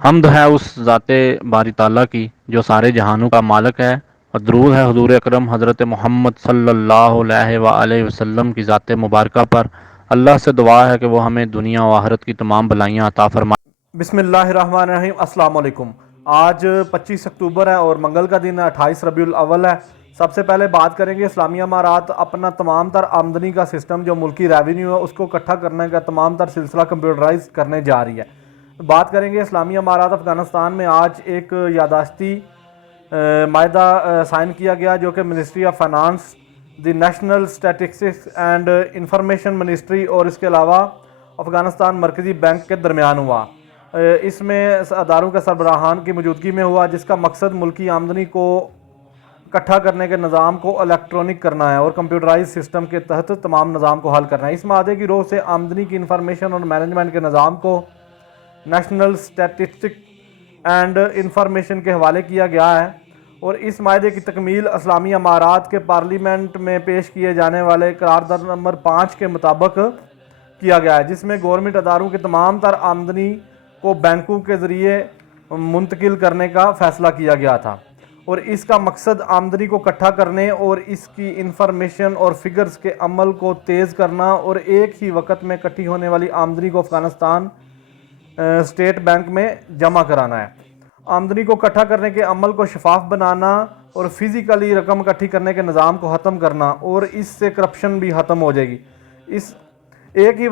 حمد ہے اس ذات باری تعالیٰ کی جو سارے جہانوں کا مالک ہے، اور درود ہے حضور اکرم حضرت محمد صلی اللہ علیہ وآلہ وسلم کی ذات مبارکہ پر۔ اللہ سے دعا ہے کہ وہ ہمیں دنیا و آخرت کی تمام بلائیاں عطا فرمائے۔ بسم اللہ الرحمن الرحیم۔ السلام علیکم۔ آج 25 اکتوبر ہے اور منگل کا دن ہے، 28 ربیع الاول ہے۔ سب سے پہلے بات کریں گے اسلامیہ امارات اپنا تمام تر آمدنی کا سسٹم جو ملکی ریونیو ہے اس کو اکٹھا کرنے کا تمام تر سلسلہ کمپیوٹرائز کرنے جا رہی ہے۔ بات کریں گے اسلامیہ امارات افغانستان میں آج ایک یادداشتی معاہدہ سائن کیا گیا جو کہ ministry of finance, the national statistics and information ministry اور اس کے علاوہ افغانستان مرکزی بینک کے درمیان ہوا۔ اس میں اداروں کے سربراہان کی موجودگی میں ہوا، جس کا مقصد ملکی آمدنی کو اکٹھا کرنے کے نظام کو الیکٹرانک کرنا ہے اور کمپیوٹرائز سسٹم کے تحت تمام نظام کو حل کرنا ہے۔ اس معاہدے کی روح سے آمدنی کی انفارمیشن اور مینجمنٹ کے نظام کو نیشنل اسٹیٹسٹک اینڈ انفارمیشن کے حوالے کیا گیا ہے، اور اس معاہدے کی تکمیل اسلامیہ امارات کے پارلیمنٹ میں پیش کیے جانے والے قرارداد نمبر 5 کے مطابق کیا گیا ہے، جس میں گورنمنٹ اداروں کے تمام تر آمدنی کو بینکوں کے ذریعے منتقل کرنے کا فیصلہ کیا گیا تھا، اور اس کا مقصد آمدنی کو اکٹھا کرنے اور اس کی انفارمیشن اور فگرز کے عمل کو تیز کرنا اور ایک ہی وقت میں اکٹھی ہونے والی آمدنی کو افغانستان اسٹیٹ بینک میں جمع کرانا ہے۔ آمدنی کو اکٹھا کرنے کے عمل کو شفاف بنانا اور فزیکلی رقم اکٹھی کرنے کے نظام کو ختم کرنا، اور اس سے کرپشن بھی ختم ہو جائے گی۔ اس ایک ہی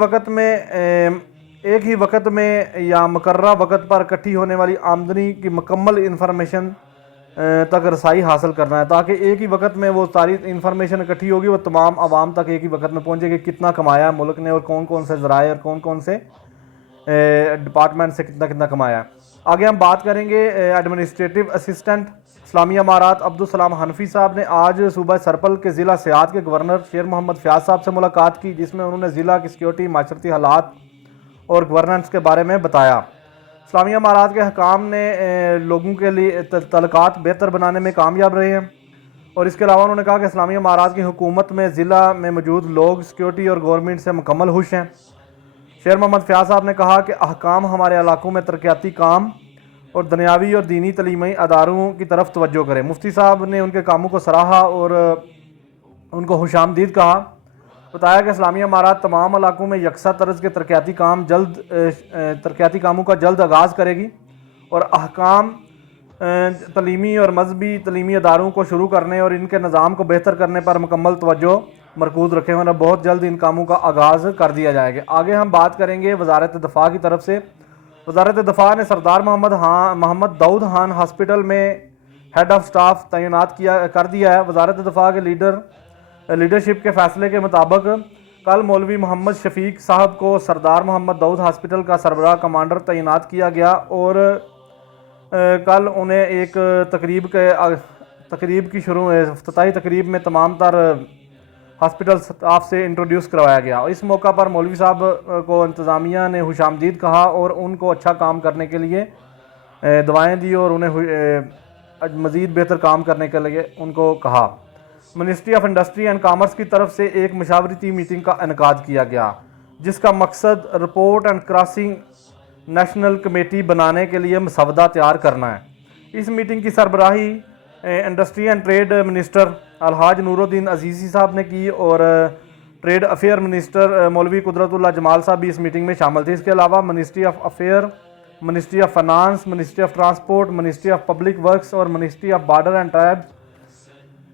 وقت میں یا مقررہ وقت پر اکٹھی ہونے والی آمدنی کی مکمل انفارمیشن تک رسائی حاصل کرنا ہے، تاکہ ایک ہی وقت میں وہ ساری انفارمیشن اکٹھی ہوگی، وہ تمام عوام تک ایک ہی وقت میں پہنچے گی، کتنا کمایا ہے ملک نے اور کون کون سے ذرائع اور کون کون سے ڈپارٹمنٹ سے کتنا کمایا ہے۔ آگے ہم بات کریں گے ایڈمنسٹریٹو اسسٹنٹ اسلامیہ امارات عبدالسلام حنفی صاحب نے آج صوبہ سرپل کے ضلع سیات کے گورنر شیر محمد فیاض صاحب سے ملاقات کی، جس میں انہوں نے ضلع کی سیکیورٹی، معاشرتی حالات اور گورننس کے بارے میں بتایا۔ اسلامیہ امارات کے حکام نے لوگوں کے لیے تعلقات بہتر بنانے میں کامیاب رہے ہیں، اور اس کے علاوہ انہوں نے کہا کہ اسلامیہ امارات کی حکومت میں ضلع میں موجود لوگ سیکیورٹی اور گورنمنٹ سے مکمل خوش ہیں۔ شیر محمد فیاض صاحب نے کہا کہ حکام ہمارے علاقوں میں ترقیاتی کام اور دنیاوی اور دینی تعلیمی اداروں کی طرف توجہ کریں۔ مفتی صاحب نے ان کے کاموں کو سراہا اور ان کو خوش آمدید کہا۔ بتایا کہ اسلامیہ امارات تمام علاقوں میں یکساں طرز کے ترقیاتی کاموں کا جلد آغاز کرے گی، اور احکام تعلیمی اور مذہبی تعلیمی اداروں کو شروع کرنے اور ان کے نظام کو بہتر کرنے پر مکمل توجہ مرکوز رکھے ہوئے، بہت جلد ان کاموں کا آغاز کر دیا جائے گا۔ آگے ہم بات کریں گے وزارت دفاع کی طرف سے۔ وزارت دفاع نے سردار محمد داؤد خان ہاسپٹل میں ہیڈ آف سٹاف تعینات کر دیا ہے۔ وزارت دفاع کے لیڈرشپ کے فیصلے کے مطابق کل مولوی محمد شفیق صاحب کو سردار محمد داؤد ہاسپٹل کا سربراہ کمانڈر تعینات کیا گیا، اور کل انہیں ایک تقریب کی افتتاحی تقریب میں تمام تر ہاسپٹل سٹاف سے انٹروڈیوس کروایا گیا، اور اس موقع پر مولوی صاحب کو انتظامیہ نے خوش آمدید کہا اور ان کو اچھا کام کرنے کے لیے دعائیں دی، اور انہیں مزید بہتر کام کرنے کے لیے ان کو کہا۔ Ministry of industry and commerce کی طرف سے ایک مشاورتی میٹنگ کا انعقاد کیا گیا، جس کا مقصد report and crossing national committee بنانے کے لیے مسودہ تیار کرنا ہے۔ اس میٹنگ کی سربراہی انڈسٹری اینڈ ٹریڈ منسٹر الحاج نور الدین عزیزی صاحب نے کی، اور ٹریڈ افیئر منسٹر مولوی قدرت اللہ جمال صاحب بھی اس میٹنگ میں شامل تھے۔ اس کے علاوہ ministry of affair, ministry of finance, ministry of transport, ministry of public works اور ministry of border and tribes,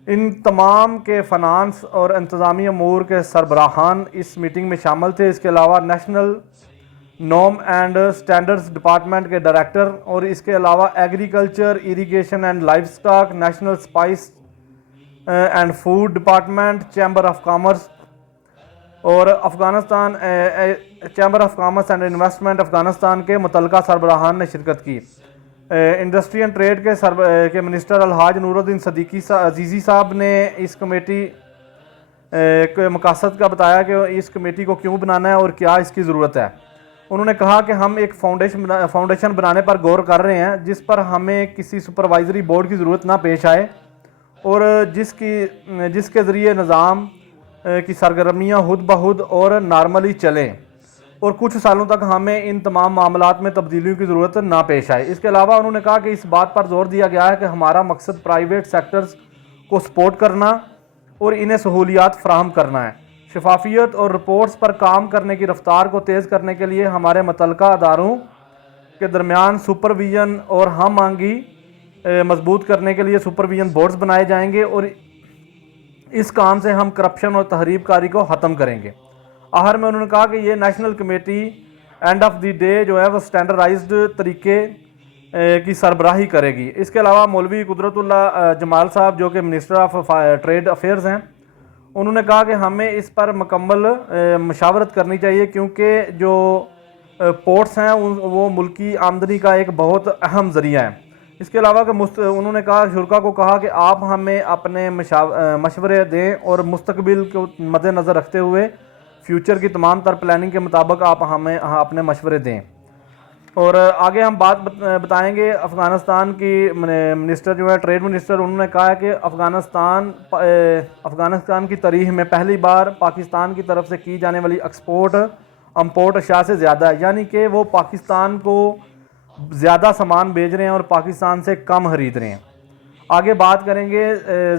ان تمام کے فنانس اور انتظامی امور کے سربراہان اس میٹنگ میں شامل تھے۔ اس کے علاوہ national norm and standards department کے ڈائریکٹر، اور اس کے علاوہ agriculture, irrigation and life stock, national spice and food department, chamber of commerce اور chamber of commerce and investment Afghanistan کے متعلقہ سربراہان نے شرکت کی۔ انڈسٹری اینڈ ٹریڈ کے منسٹر الحاج نور الدین عزیزی صاحب نے اس کمیٹی کے مقاصد کا بتایا کہ اس کمیٹی کو کیوں بنانا ہے اور کیا اس کی ضرورت ہے۔ انہوں نے کہا کہ ہم ایک فاؤنڈیشن بنانے پر غور کر رہے ہیں، جس پر ہمیں کسی سپروائزری بورڈ کی ضرورت نہ پیش آئے، اور جس کے ذریعے نظام کی سرگرمیاں خود بخود اور نارملی چلیں، اور کچھ سالوں تک ہمیں ان تمام معاملات میں تبدیلیوں کی ضرورت نہ پیش آئے۔ اس کے علاوہ انہوں نے کہا کہ اس بات پر زور دیا گیا ہے کہ ہمارا مقصد پرائیویٹ سیکٹرز کو سپورٹ کرنا اور انہیں سہولیات فراہم کرنا ہے۔ شفافیت اور رپورٹس پر کام کرنے کی رفتار کو تیز کرنے کے لیے ہمارے متعلقہ اداروں کے درمیان سپرویژن اور ہم آہنگی مضبوط کرنے کے لیے سپرویژن بورڈز بنائے جائیں گے، اور اس کام سے ہم کرپشن اور تحریف کاری کو ختم کریں گے۔ آخر میں انہوں نے کہا کہ یہ national committee and of the day جو ہے وہ سٹینڈرڈائزڈ طریقے کی سربراہی کرے گی۔ اس کے علاوہ مولوی قدرت اللہ جمال صاحب جو کہ منسٹر آف ٹریڈ افیئرز ہیں، انہوں نے کہا کہ ہمیں اس پر مکمل مشاورت کرنی چاہیے، کیونکہ جو پورٹس ہیں وہ ملکی آمدنی کا ایک بہت اہم ذریعہ ہے۔ اس کے علاوہ کہ انہوں نے کہا شرکا کو کہا کہ آپ ہمیں اپنے مشورے دیں اور مستقبل کو مد نظر رکھتے ہوئے فیوچر کی تمام تر پلاننگ کے مطابق آپ ہمیں اپنے مشورے دیں۔ اور آگے ہم بات بتائیں گے افغانستان کی منسٹر جو ہے ٹریڈ منسٹر، انہوں نے کہا کہ افغانستان کی تاریخ میں پہلی بار پاکستان کی طرف سے کی جانے والی ایکسپورٹ امپورٹ اشیاء سے زیادہ ہے، یعنی کہ وہ پاکستان کو زیادہ سامان بھیج رہے ہیں اور پاکستان سے کم خرید رہے ہیں۔ آگے بات کریں گے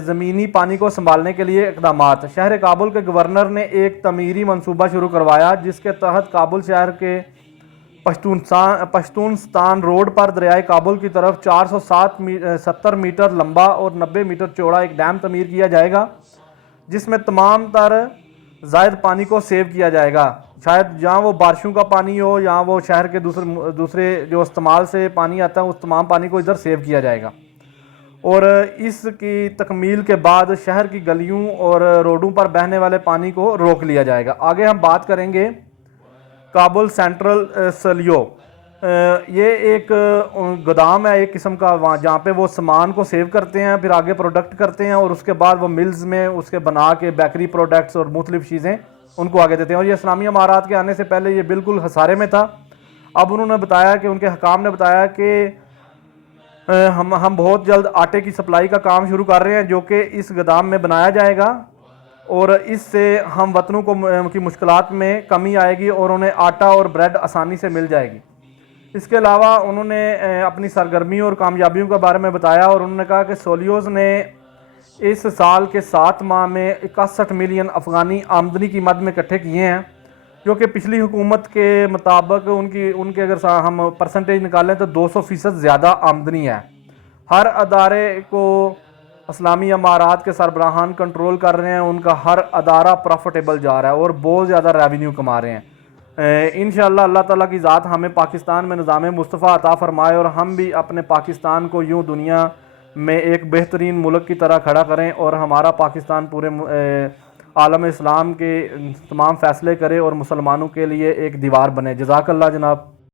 زمینی پانی کو سنبھالنے کے لیے اقدامات۔ شہر کابل کے گورنر نے ایک تعمیری منصوبہ شروع کروایا جس کے تحت کابل شہر کے پشتونستان روڈ پر دریائے کابل کی طرف 470 میٹر لمبا اور 90 میٹر چوڑا ایک ڈیم تعمیر کیا جائے گا، جس میں تمام تر زائد پانی کو سیو کیا جائے گا، شاید جہاں وہ بارشوں کا پانی ہو یا وہ شہر کے دوسرے جو استعمال سے پانی آتا ہے اس تمام پانی کو ادھر سیو کیا جائے گا۔ اور اس کی تکمیل کے بعد شہر کی گلیوں اور روڈوں پر بہنے والے پانی کو روک لیا جائے گا۔ آگے ہم بات کریں گے کابل سینٹرل سلیو۔ یہ ایک گودام ہے ایک قسم کا، جہاں پہ وہ سامان کو سیو کرتے ہیں، پھر آگے پروڈکٹ کرتے ہیں اور اس کے بعد وہ ملز میں اس کے بنا کے بیکری پروڈکٹس اور مختلف چیزیں ان کو آگے دیتے ہیں۔ اور یہ اسلامی امارات کے آنے سے پہلے یہ بالکل خسارے میں تھا۔ اب انہوں نے بتایا کہ ان کے حکام نے بتایا کہ ہم بہت جلد آٹے کی سپلائی کا کام شروع کر رہے ہیں جو کہ اس گودام میں بنایا جائے گا، اور اس سے ہم وطنوں کی مشکلات میں کمی آئے گی اور انہیں آٹا اور بریڈ آسانی سے مل جائے گی۔ اس کے علاوہ انہوں نے اپنی سرگرمیوں اور کامیابیوں کے بارے میں بتایا، اور انہوں نے کہا کہ سولیوز نے اس سال کے 7 ماہ میں 61 ملین افغانی آمدنی کی مد میں اکٹھے کیے ہیں، جو کہ پچھلی حکومت کے مطابق ان کے اگر ہم پرسنٹیج نکالیں تو 200% زیادہ آمدنی ہے۔ ہر ادارے کو اسلامی امارات کے سربراہان کنٹرول کر رہے ہیں، ان کا ہر ادارہ پروفٹیبل جا رہا ہے اور بہت زیادہ ریونیو کما رہے ہیں۔ انشاءاللہ اللہ تعالیٰ کی ذات ہمیں پاکستان میں نظام مصطفیٰ عطا فرمائے اور ہم بھی اپنے پاکستان کو یوں دنیا میں ایک بہترین ملک کی طرح کھڑا کریں اور ہمارا پاکستان پورے عالم اسلام کے تمام فیصلے کرے اور مسلمانوں کے لیے ایک دیوار بنے۔ جزاک اللہ جناب۔